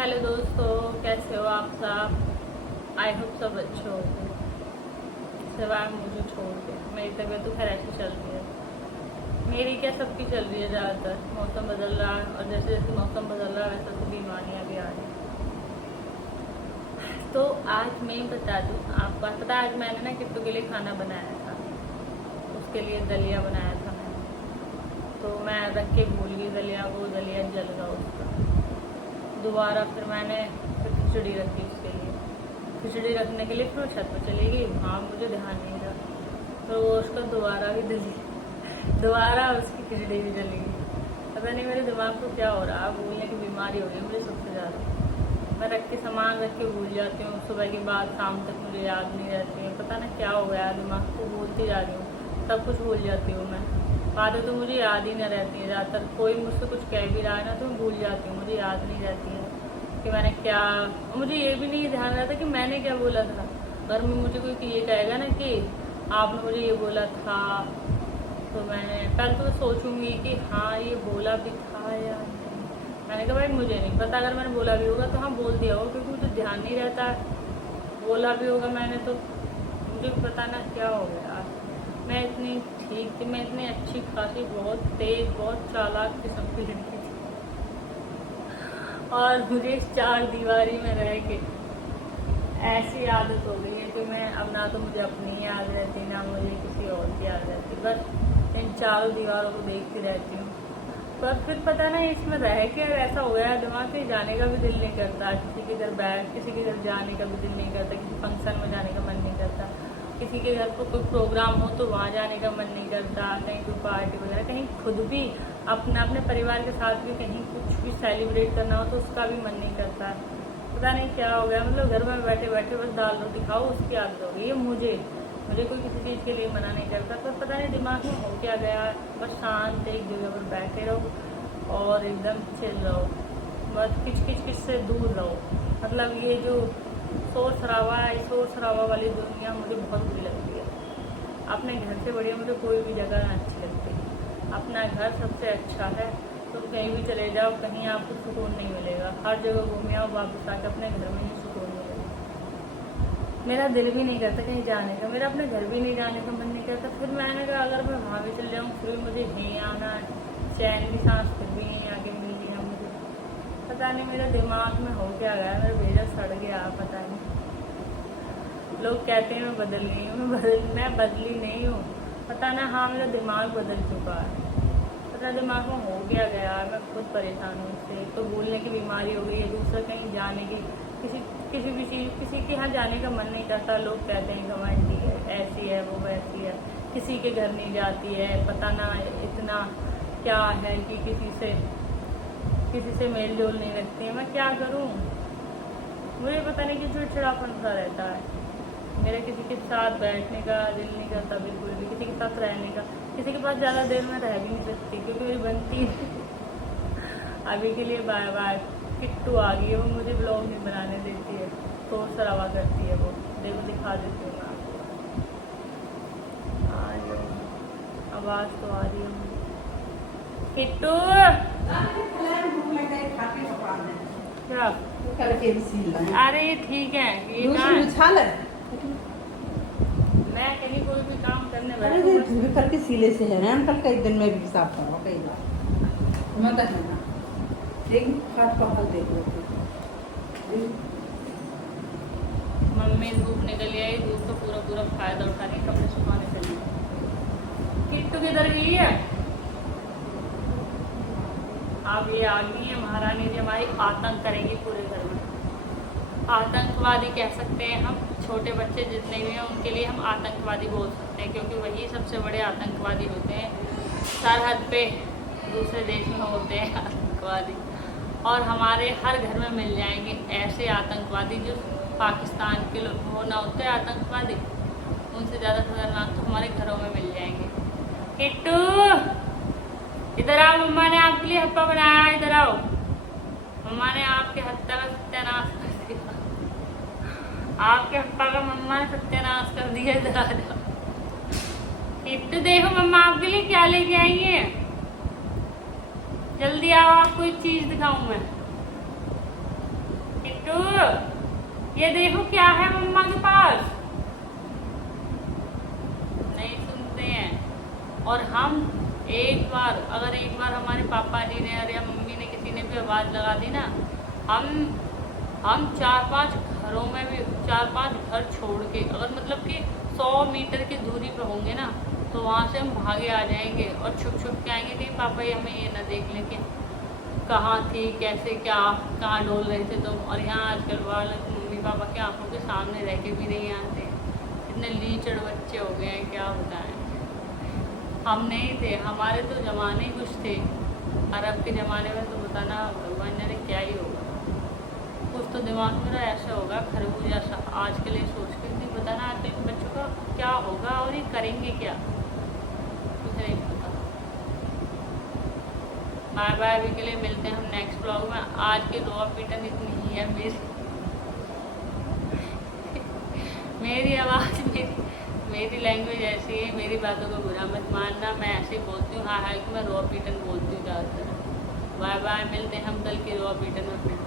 Hello दोस्तों, कैसे हो आप सब। आई होप सब अच्छे होंगे सिवाय मुझे छोड़ के। मेरी तबीयत तो खैर ऐसी चल रही है, मेरी क्या सबकी चल रही है ज़्यादातर। मौसम बदल रहा है और जैसे जैसे मौसम बदल रहा है वैसे तो बीमारियाँ भी आ रही हैं। तो आज मैं बता दूँ आपको, पता है आज मैंने ना किट्टू के लिए खाना बनाया था। उसके लिए दलिया बनाया था मैंने, तो मैं रख के भूल गई दलिया को, दलिया जल गया उसका। दोबारा फिर मैंने खिचड़ी रखी उसके लिए। खिचड़ी रखने के लिए फिर छत पर चली गई, वहाँ मुझे ध्यान नहीं रहा, फिर वो उसका दोबारा भी दली, दोबारा उसकी खिचड़ी भी जली गई। पता नहीं मेरे दिमाग को क्या हो रहा है, भूलने की बीमारी हो गई मुझे सबसे ज़्यादा। मैं रख के सामान रख के भूल जाती हूँ, सुबह के बाद शाम तक मुझे याद नहीं रहती है। पता नहीं क्या हो गया, दिमाग को भूलती जा रही हूँ, सब कुछ भूल जाती हूँ मैं। बातें तो मुझे याद ही नहीं रहती है ज़्यादातर। कोई मुझसे कुछ कह भी रहा है ना तो मैं भूल जाती हूँ, मुझे याद नहीं रहती है कि मैंने क्या। मुझे ये भी नहीं ध्यान रहता कि मैंने क्या बोला था। अगर मुझे कोई ये कहेगा ना कि आपने मुझे ये बोला था, तो मैंने पहले तो मैं सोचूंगी कि हाँ ये बोला भी था या नहीं। मैंने कहा भाई मुझे नहीं पता, अगर मैंने बोला भी होगा तो हाँ बोल दिया होगा, क्योंकि मुझे ध्यान नहीं रहता है। बोला भी होगा मैंने तो मुझे पता ना क्या हो गया। मैं इतनी ठीक थी, मैं इतनी अच्छी खासी, बहुत तेज, बहुत चालाक किस्म की लड़की थी, और मुझे इस चार दीवारी में रह के ऐसी आदत हो गई है कि मैं अब ना तो मुझे अपनी याद रहती, ना मुझे किसी और की याद रहती, बस इन चारों दीवारों को देखती रहती हूँ। पर फिर पता नहीं इसमें रह के ऐसा हो गया दिमाग से, जाने का भी दिल नहीं करता, किसी के घर किसी के घर जाने का भी दिल नहीं करता, किसी फंक्शन में जाने का मन नहीं करता, किसी के घर पर कोई प्रोग्राम हो तो वहाँ जाने का मन नहीं करता, कहीं कोई पार्टी वगैरह, कहीं खुद भी अपने परिवार के साथ भी कहीं कुछ भी सेलिब्रेट करना हो तो उसका भी मन नहीं करता। पता नहीं क्या हो गया, मतलब घर में बैठे बैठे बस दाल रोटी खाओ उसकी आदत हो गई है मुझे कोई किसी चीज़ के लिए मना नहीं करता। पर पता नहीं दिमाग में हो क्या गया, बस शांत एक जगह पर बैठे रहो और एकदम चिल रहो, बस किच से दूर रहो। मतलब ये जो शोर शराबा है, शोर शराबा वाली दुनिया मुझे बहुत बुरी लगती है। अपने घर से बढ़िया मुझे कोई भी जगह ना अच्छी लगती। अपना घर सबसे अच्छा है, तो कहीं भी चले जाओ, कहीं आपको सुकून नहीं मिलेगा। हर जगह घूमे आओ, वापस आकर अपने घर में ही सुकून मिलेगा। मेरा दिल भी नहीं करता कहीं जाने का, मेरा अपने घर भी नहीं जाने का मन नहीं करता। फिर मैंने कहा अगर मैं वहाँ भी चल जाऊँ फिर भी मुझे यहीं आना है, चैन की सांस फिर भी यहीं आके मिलनी है मुझे। पता नहीं मेरे दिमाग में हो क्या गया, मेरा भेजा सड़ गया, पता नहीं। लोग कहते हैं मैं बदल गई हूँ, मैं बदली नहीं हूँ। पता ना, हाँ मेरा दिमाग बदल चुका है, पता दिमाग में हो क्या गया, मैं खुद परेशान हूँ इससे। तो भूलने की बीमारी हो गई है, दूसरा कहीं जाने की, किसी भी चीज़, किसी के यहाँ जाने का मन नहीं करता। लोग कहते हैं घमंडी है, ऐसी है, वो वैसी है, किसी के घर नहीं जाती है, पता ना इतना क्या है कि किसी से मेल जोल नहीं रखती है। मैं क्या करूँ, मुझे पता नहीं कि चिड़चिड़ापन सा रहता है। मेरा किसी के साथ बैठने का दिल नहीं करता बिल्कुल भी, किसी के साथ रहने का। किसी के पास ज़्यादा देर में रह भी नहीं सकती क्योंकि मेरी बनती अभी के लिए बाय बाय। किट्टू आ गई है, वो मुझे ब्लॉग नहीं बनाने देती है, शोर शराबा करती है वो। देखो दिखा देती हूँ मैं आपको, आवाज़ तो आ रही है मुझे। किट्टू क्या? अरे ये ठीक है, ये मैं कहीं कोई भी काम करने बैठूं करके सीले से है ना अंकल, कई दिन में भी साफ करो, कई बार मत है ना देख हाथ पकड़ दे। मम्मी धूप निकल आई, धूप का पूरा फायदा उठा रही, कपड़े सुखाने चली। किट्टू किधर गई है? अब ये आ गई है महारानी जी, हमारी आतंक करेंगी पूरे घर में। आतंकवादी कह सकते हैं हम, छोटे बच्चे जितने भी हैं उनके लिए हम आतंकवादी बोल सकते हैं, क्योंकि वही सबसे बड़े आतंकवादी होते हैं। सरहद पे दूसरे देश में होते हैं आतंकवादी, और हमारे हर घर में मिल जाएंगे ऐसे आतंकवादी जो पाकिस्तान के लोग वो ना होते आतंकवादी, उनसे ज़्यादा खतरनाक तो हमारे घरों में मिल जाएंगे। किट्टू इधर आओ, मम्मा ने आपके लिए हप्पा बनाया, इधर आओ। मम्मा ने आपके हत्या का सत्यानाश कर दिया, आपके हप्पा का मम्मा ने सत्यानाश कर दिया। इधर आ जाओ किट्टू, देखो मम्मा आपके लिए क्या लेके आई है, जल्दी आओ, आपको एक चीज दिखाऊं मैं। बच्चू, ये देखो क्या है मम्मा के पास। नहीं सुनते हैं। और हम एक बार हमारे पापा जी ने या मम्मी ने किसी ने भी आवाज़ लगा दी ना, हम 4-5 घरों में भी 4-5 घर छोड़ के, अगर मतलब कि 100 मीटर की दूरी पे होंगे ना, तो वहाँ से हम भागे आ जाएंगे और छुप छुप के आएंगे कि पापा ये हमें ये ना देख लें कि कहाँ थी, कैसे क्या कहाँ डोल रहे थे तुम। और यहाँ आजकल वाले मम्मी पापा के आंखों के सामने रह के भी नहीं आते, इतने लीचड़ बच्चे हो गए हैं, क्या बताएं। हम नहीं थे, हमारे तो ज़माने ही कुछ थे। अरब के ज़माने में तो बताना भगवान जाने क्या ही होगा। कुछ तो दिमाग मेरा ऐसा होगा खरबूजा सा, आज के लिए सोच के नहीं बताना आजकल के बच्चों का क्या होगा और ये करेंगे क्या, कुछ नहीं पता। बाय बाय, अभी के लिए मिलते हैं हम नेक्स्ट ब्लॉग में। आज की रोआ पीटन इतनी ही है मेरी आवाज़ मेरी लैंग्वेज ऐसी है, मेरी बातों को बुरा मत मानना, मैं ऐसे ही बोलती हूँ। हाँ कि मैं रोआ पीटन बोलती हूँ ज़्यादातर। बाय बाय, मिलते हैं हम कल की रोआ पीटन में।